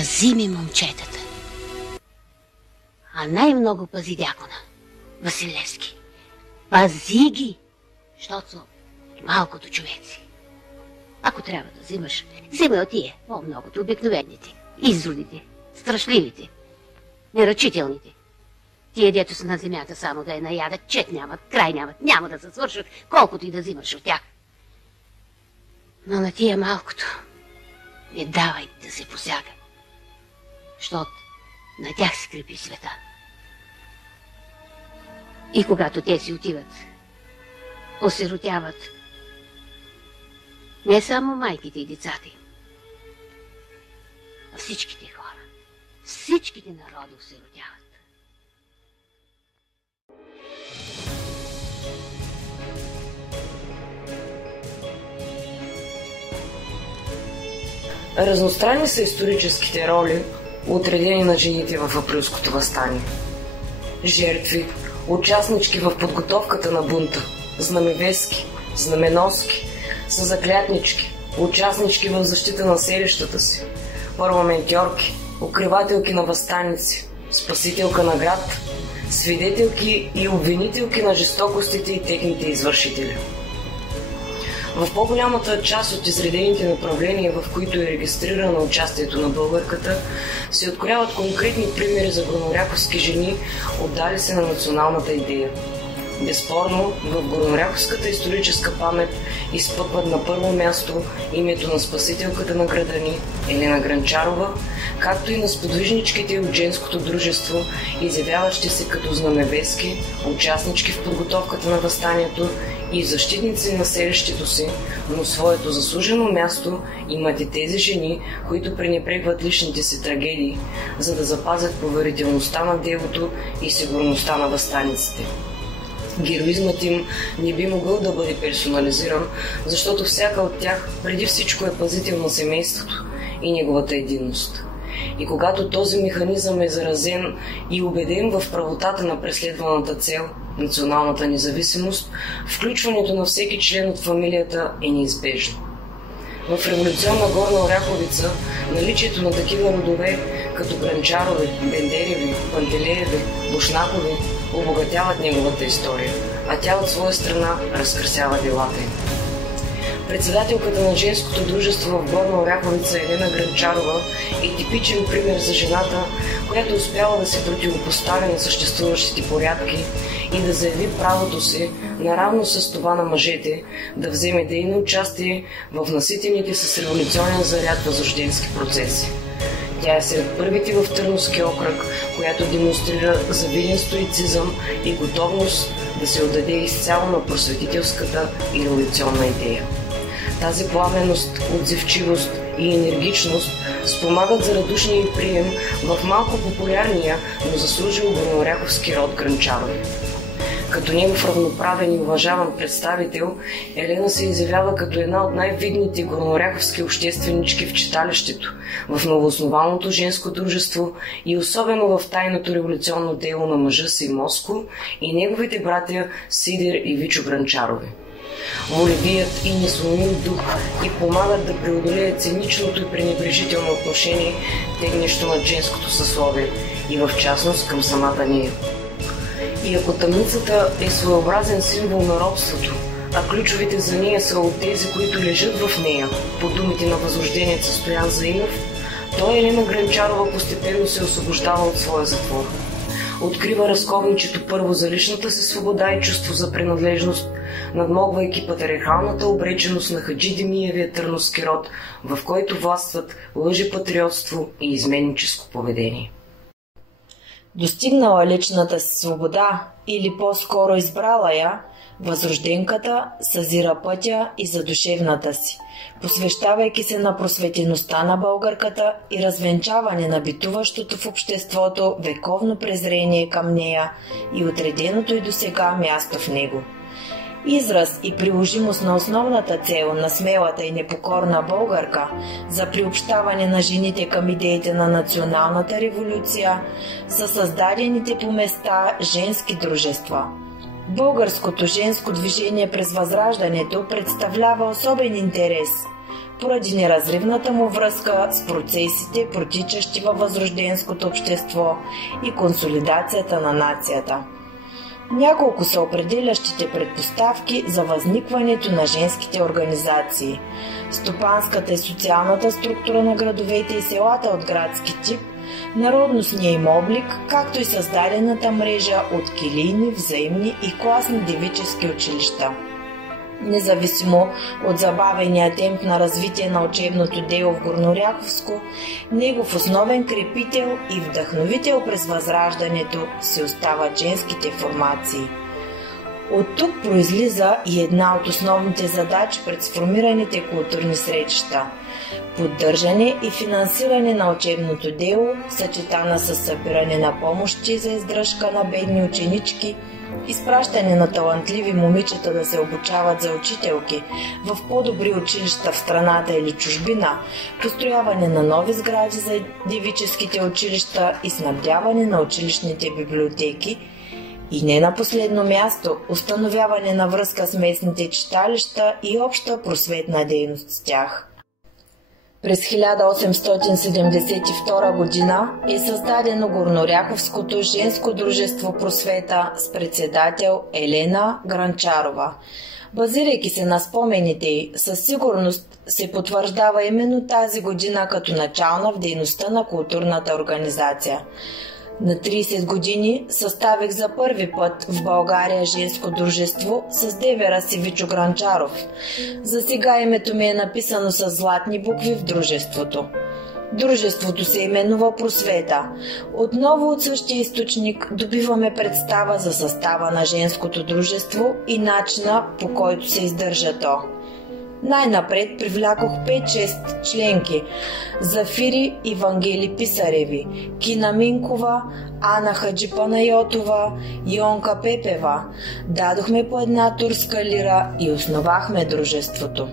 Пази ми момчетата. А най-много пази дякона Василевски. Пази ги, защото са малкото човеци. Ако трябва да взимаш, взимай от тия, по-многото, обикновените, изродите, страшливите, неръчителните. Тия, дето са на земята само да я наядат, чет нямат, край нямат, няма да се свършат, колкото и да взимаш от тях. Но на тия малкото не давай да се посяга, защото на тях се крепи света. И когато те си отиват, осиротяват не само майките и децата им, а всичките хора, всичките народи осиротяват. Разностранни са историческите роли, отредени на жените в априлското въстание. Жертви, участнички в подготовката на бунта, знамевески, знаменоски, съзаклятнички, участнички в защита на селищата си, парламентьорки, укривателки на въстаници, спасителка на град, свидетелки и обвинителки на жестокостите и техните извършители. В по-голямата част от изредените направления, в които е регистрирано участието на българката, се открояват конкретни примери за горнооряховски жени, отдали се на националната идея. Безспорно, в горнооряховската историческа памет изпъкват на първо място името на спасителката на града ни Елена Гранчарова, както и на сподвижничките от женското дружество, изявяващи се като знамевески, участнички в подготовката на въстанието и защитници на селището си, но своето заслужено място имат и тези жени, които пренебрегват личните си трагедии, за да запазят поверителността на делото и сигурността на въстаниците. Героизмът им не би могъл да бъде персонализиран, защото всяка от тях преди всичко е пазител на семейството и неговата единност. И когато този механизъм е заразен и убеден в правотата на преследваната цел, националната независимост, включването на всеки член от фамилията е неизбежно. В революционна Горна Оряховица наличието на такива родове, като Гранчарови, Бендереви, Пантелееви, Бушнакови, обогатяват неговата история, а тя от своя страна разкрасява делата им. Председателката на женското дружество в Горна Оряховица Елена Гранчарова е типичен пример за жената, която успяла да се противопостави на съществуващите порядки и да заяви правото си, наравно с това на мъжете, да вземе дейно участие в наситените с революционен заряд възрожденски процеси. Тя е сред първите в Търновски окръг, която демонстрира завиден стоицизъм и готовност да се отдаде изцяло на просветителската и революционна идея. Тази пламенност, отзивчивост и енергичност спомагат за радушния прием в малко популярния, но заслужил горнооряховски род Гранчарови. Като негов равноправен и уважаван представител, Елена се изявява като една от най-видните горнооряховски общественички в читалището, в новооснованото женско дружество и особено в тайното революционно дело на мъжа си Моско и неговите братя Сидер и Вичо Гранчарови. Волевият и несломим дух и помагат да преодолеят циничното и пренебрежително отношение, тегнещо над женското съсловие и в частност към самата нея. И ако тъмницата е своеобразен символ на робството, а ключовите за нея са от тези, които лежат в нея, по думите на възрожденеца Стоян Заинов, то Елена Гранчарова постепенно се освобождава от своя затвор. Открива разковничето първо за личната си свобода и чувство за принадлежност, надмогвайки патриархалната обреченост на Хаджи Демиевия търновски род, в който властват лъжепатриотство и изменническо поведение. Достигнала личната си свобода, или по-скоро избрала я, възрожденката съзира пътя и за душевната си, посвещавайки се на просветеността на българката и развенчаване на битуващото в обществото вековно презрение към нея и отреденото и досега място в него. Израз и приложимост на основната цел на смелата и непокорна българка за приобщаване на жените към идеите на националната революция са създадените по места женски дружества. Българското женско движение през Възраждането представлява особен интерес поради неразривната му връзка с процесите, протичащи във възрожденското общество и консолидацията на нацията. Няколко са определящите предпоставки за възникването на женските организации. Стопанската и социалната структура на градовете и селата от градски тип, народностния им облик, както и създадената мрежа от килийни, взаимни и класни девически училища. Независимо от забавения темп на развитие на учебното дело в Горнооряховско, негов основен крепител и вдъхновител през Възраждането си остават женските формации. От тук произлиза и една от основните задачи пред сформираните културни срещища – поддържане и финансиране на учебното дело, съчетана с събиране на помощи за издръжка на бедни ученички, изпращане на талантливи момичета да се обучават за учителки в по-добри училища в страната или чужбина, построяване на нови сгради за девическите училища и снабдяване на училищните библиотеки и не на последно място установяване на връзка с местните читалища и обща просветна дейност с тях. През 1872 година е създадено Горнооряховското женско дружество Просвета с председател Елена Гранчарова. Базирайки се на спомените й, със сигурност се потвърждава именно тази година като начална в дейността на културната организация. На 30 години съставих за първи път в България женско дружество с девера си Вичо Гранчаров. За сега името ми е написано с златни букви в дружеството. Дружеството се именува Просвета. Отново от същия източник добиваме представа за състава на женското дружество и начина, по който се издържа то. Най-напред привлякох 5-6 членки – Зафири Евангели Писареви, Кина Минкова, Ана Хаджи Панайотова, Йонка Пепева. Дадохме по една турска лира и основахме дружеството.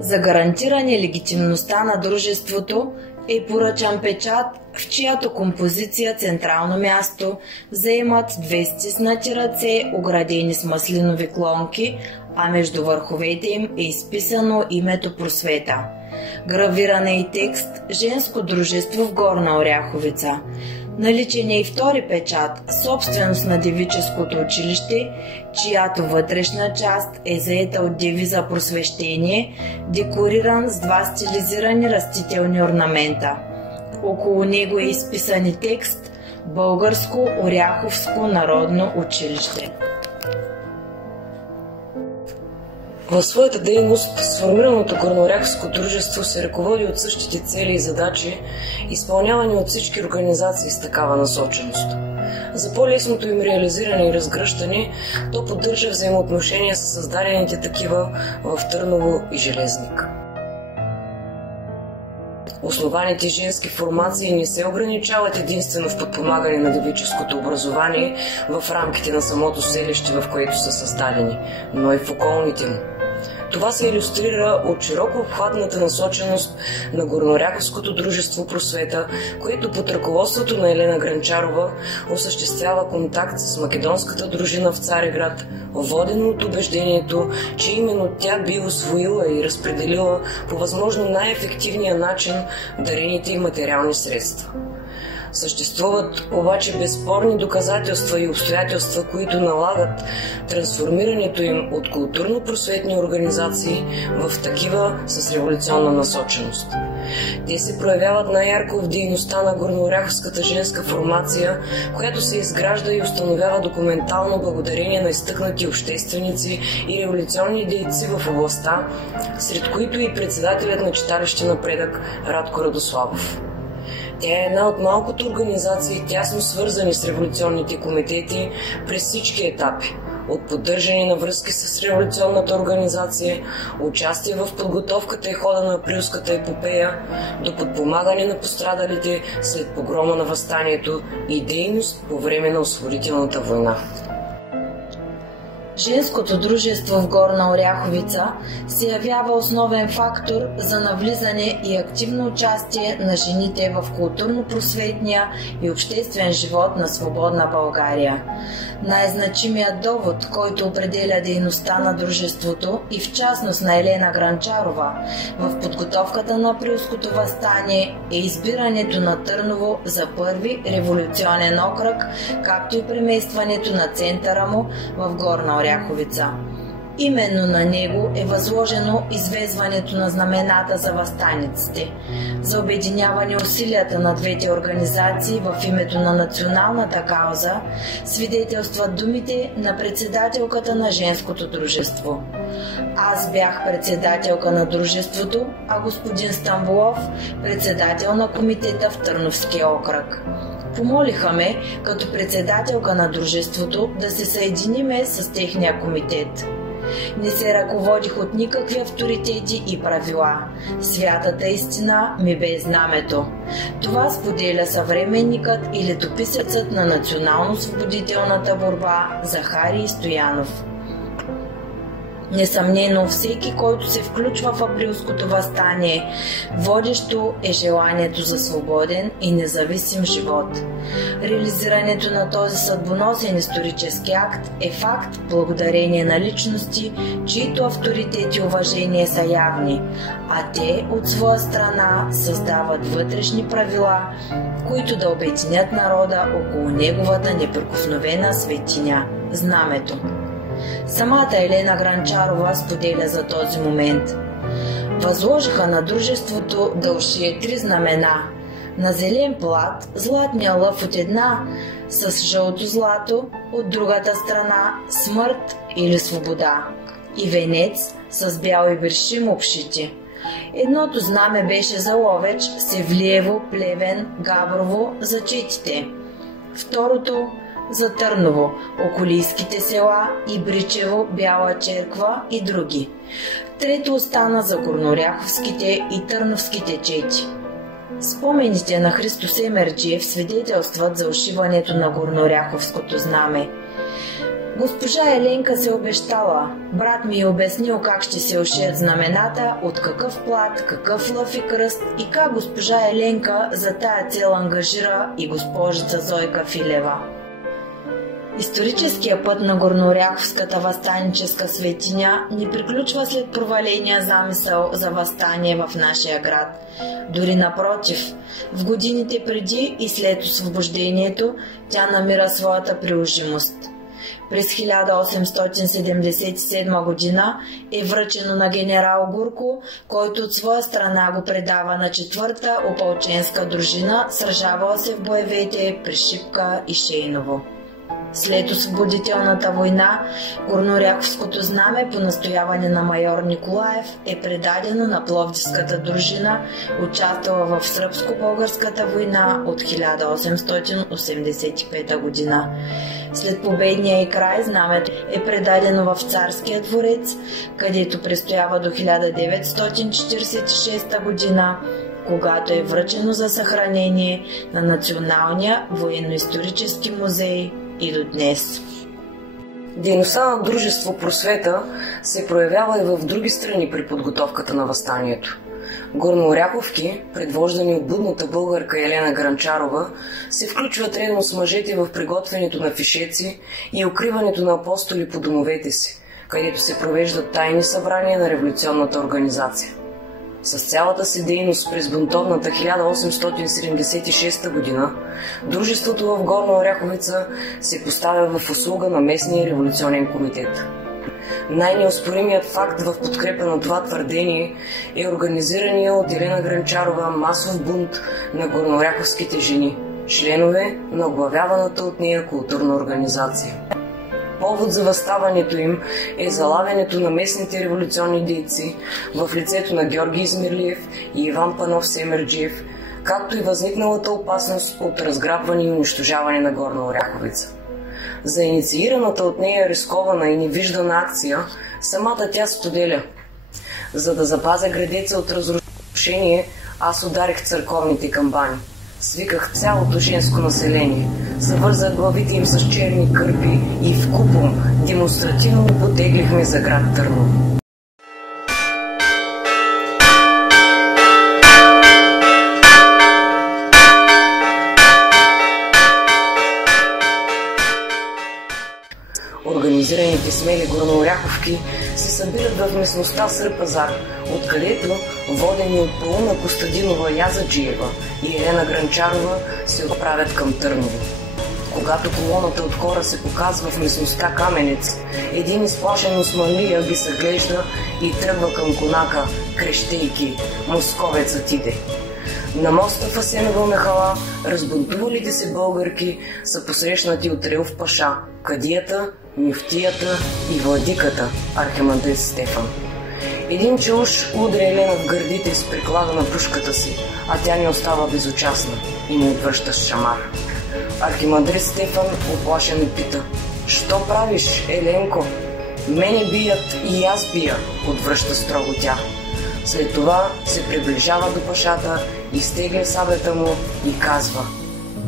За гарантиране легитимността на дружеството е поръчан печат, в чиято композиция централно място заемат две стиснати ръце, оградени с маслинови клонки, а между върховете им е изписано името Просвета. Гравиран е и текст «Женско дружество в Горна Оряховица». Наличен е и втори печат, собственост на девическото училище, чиято вътрешна част е заета от девиза Просвещение, декориран с два стилизирани растителни орнамента. Около него е изписан и текст «Българско Оряховско народно училище». В своята дейност сформираното Горнооряховско дружество се ръководи от същите цели и задачи, изпълнявани от всички организации с такава насоченост. За по-лесното им реализиране и разгръщане, то поддържа взаимоотношения с създадените такива в Търново и Железник. Основаните женски формации не се ограничават единствено в подпомагане на девическото образование в рамките на самото селище, в което са създадени, но и в околните му. Това се илюстрира от широко обхватната насоченост на Горнооряховското дружество Просвета, което под ръководството на Елена Гранчарова осъществява контакт с македонската дружина в Цареград, водено от убеждението, че именно тя би усвоила и разпределила по възможно най-ефективния начин дарените им материални средства. Съществуват обаче безспорни доказателства и обстоятелства, които налагат трансформирането им от културно-просветни организации в такива с революционна насоченост. Те се проявяват най-ярко в дейността на Горнооряховската женска формация, която се изгражда и установява документално благодарение на изтъкнати общественици и революционни дейци в областта, сред които и председателят на читалище Напредък Радко Радославов. Тя е една от малкото организации, тясно свързани с революционните комитети през всички етапи. От поддържане на връзки с революционната организация, участие в подготовката и хода на априлската епопея, до подпомагане на пострадалите след погрома на въстанието и дейност по време на освободителната война. Женското дружество в Горна Оряховица се явява основен фактор за навлизане и активно участие на жените в културно-просветния и обществен живот на свободна България. Най-значимият довод, който определя дейността на дружеството и в частност на Елена Гранчарова в подготовката на Априлското въстание е избирането на Търново за първи революционен окръг, както и преместването на центъра му в Горна Оряховица. Именно на него е възложено извезването на знамената за въстаниците. За обединяване усилията на двете организации в името на националната кауза свидетелстват думите на председателката на женското дружество. Аз бях председателка на дружеството, а господин Стамболов председател на комитета в Търновския окръг. Помолиха ме, като председателка на дружеството, да се съединиме с техния комитет. Не се ръководих от никакви авторитети и правила. Святата истина ми бе знамето. Това споделя съвременникът и летописецът на национално-освободителната борба Захари Стоянов. Несъмнено, всеки, който се включва в Априлското въстание, водещо е желанието за свободен и независим живот. Реализирането на този съдбоносен исторически акт е факт благодарение на личности, чието авторитет и уважение са явни, а те от своя страна създават вътрешни правила, които да обединят народа около неговата неприкосновена светиня – знамето. Самата Елена Гранчарова споделя за този момент. Възложиха на дружеството да ушие 3 знамена. На зелен плат златния лъв от една с жълто злато, от другата страна смърт или свобода и венец с бял и биршим обшити. Едното знаме беше за Ловеч, Севлиево, Плевен, Габрово за четите. Второто за Търново, околийските села и Бричево, Бяла черква и други. Трето остана за горнооряховските и търновските чети. Спомените на Христо Семерджиев свидетелстват за ушиването на горнооряховското знаме. Госпожа Еленка се обещала. Брат ми е обяснил как ще се ушият знамената, от какъв плат, какъв лъв и кръст и как госпожа Еленка за тая цел ангажира и госпожица Зойка Филева. Историческия път на горнооряховската въстаническа светиня не приключва след проваления замисъл за въстание в нашия град. Дори напротив, в годините преди и след освобождението тя намира своята приложимост. През 1877 година е връчено на генерал Гурко, който от своя страна го предава на 4-та опълченска дружина, сражавала се в боевете при Шипка и Шейново. След освободителната война, горнооряховското знаме по настояване на майор Николаев е предадено на Пловдивската дружина, участвала в Сръбско-българската война от 1885 година. След победния и край знамето е предадено в Царския дворец, където престоява до 1946 година, когато е връчено за съхранение на Националния военно-исторически музей и до днес. Дейността на дружество Просвета се проявява и в други страни при подготовката на въстанието. Горнооряховки, предвождани от будната българка Елена Гранчарова, се включват редно с мъжете в приготвянето на фишеци и укриването на апостоли по домовете си, където се провеждат тайни събрания на революционната организация. С цялата си дейност през бунтовната 1876 година, дружеството в Горна Оряховица се поставя в услуга на местния революционен комитет. Най-неоспоримият факт в подкрепа на това твърдение е организирания от Елена Гранчарова масов бунт на горнооряховските жени, членове на оглавяваната от нея културна организация. Повод за въставането им е залавянето на местните революционни дейци в лицето на Георги Измирлиев и Иван Панов Семерджиев, както и възникналата опасност от разграбване и унищожаване на Горна Оряховица. За инициираната от нея рискована и невиждана акция, самата тя споделя: "За да запазя градеца от разрушение, аз ударих църковните камбани. Свиках цялото женско население, завързах главите им с черни кърпи и вкупом демонстративно потеглихме за град Търново. Организираните смели горнооряховки се събират в местността Сръпазар, откъдето, водени от Пауна Костадинова Язаджиева и Елена Гранчарова, се отправят към Търново. Когато колоната от хора се показва в местността Каменец, един изплашен османлия ги съглежда и тръгва към конака, крещейки: "Московецът иде!" На моста в Асеново мехала разбунтувалите се българки са посрещнати от Реуф паша, кадията, мюфтията и владиката архимандрит Стефан. Един чауш удря Елена в гърдите с приклада на пушката си, а тя не остава безучастна и му отвръща с шамар. Архимандрит Стефан оплашено пита: "Що правиш, Еленко?" "Мене бият и аз бия", отвръща строго тя. След това се приближава до пашата, изтегля сабята му и казва: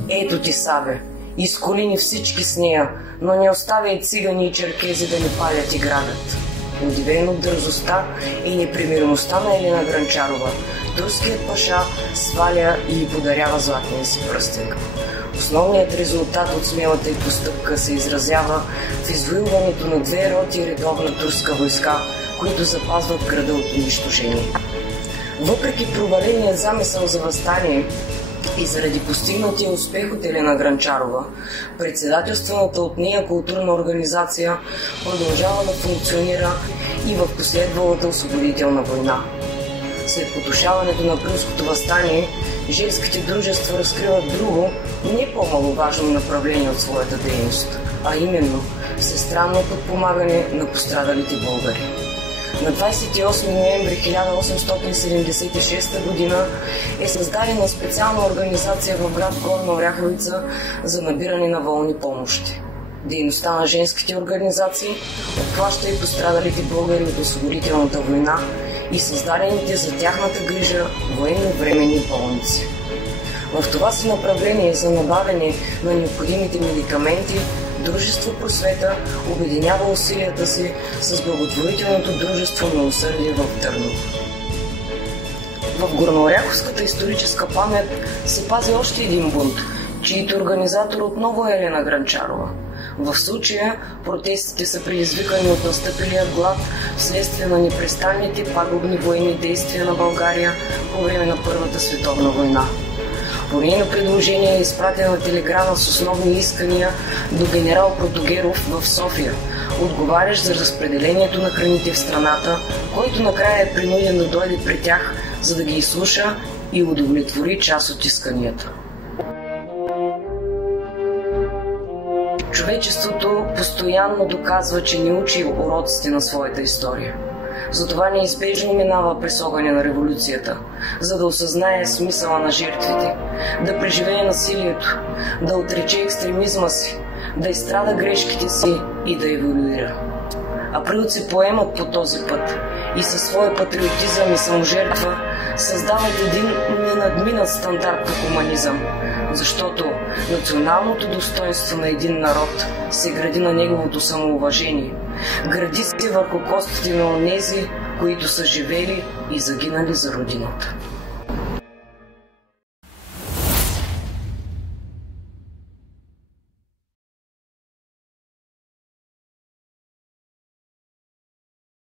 "Ето ти сабе, изколи ни всички с нея, но не оставяй цигани и черкези да ни палят и градът." Удивен от дързостта и непримиримостта на Елена Гранчарова, турският паша сваля и й подарява златния си пръстен. Основният резултат от смелата й постъпка се изразява в извоюването на 2 роти редовна турска войска, които запазват града от унищожение. Въпреки проваления замисъл за въстание и заради постигнатия успех от Елена Гранчарова, председателствената от нея културна организация продължава да функционира и в последвалата освободителна война. След потушаването на априлското въстание, женските дружества разкриват друго, не по-маловажно направление от своята дейност, а именно всестранно подпомагане на пострадалите българи. На 28 ноември 1876 г. е създадена специална организация в град Горна Оряховица за набиране на волни помощи. Дейността на женските организации обхваща и пострадалите българи от освободителната война и създадените за тяхната грижа военновременни болници. В това си направление за набавяне на необходимите медикаменти Дружество Просвета обединява усилията си с благотворителното дружество Милосърдие в Търново. В горнооряховската историческа памет се пази още един бунт, чието организатор отново е Елена Гранчарова. В случая протестите са предизвикани от настъпилия глад вследствие на непрестанните пагубни военни действия на България по време на Първата световна война. По нейно предложение е изпратена телеграма с основни искания до генерал Протогеров в София, отговарящ за разпределението на храните в страната, който накрая е принуден да дойде при тях, за да ги изслуша и удовлетвори част от исканията. Човечеството постоянно доказва, че не учи уроците на своята история. Затова неизбежно минава през огъня на революцията, за да осъзнае смисъла на жертвите, да преживее насилието, да отрече екстремизма си, да изстрада грешките си и да еволюира. Априлци поемат по този път и със своя патриотизъм и саможертва създават един ненадминат стандарт на хуманизъм, защото националното достоинство на един народ се гради на неговото самоуважение, гради се върху костите на онези, които са живели и загинали за родината.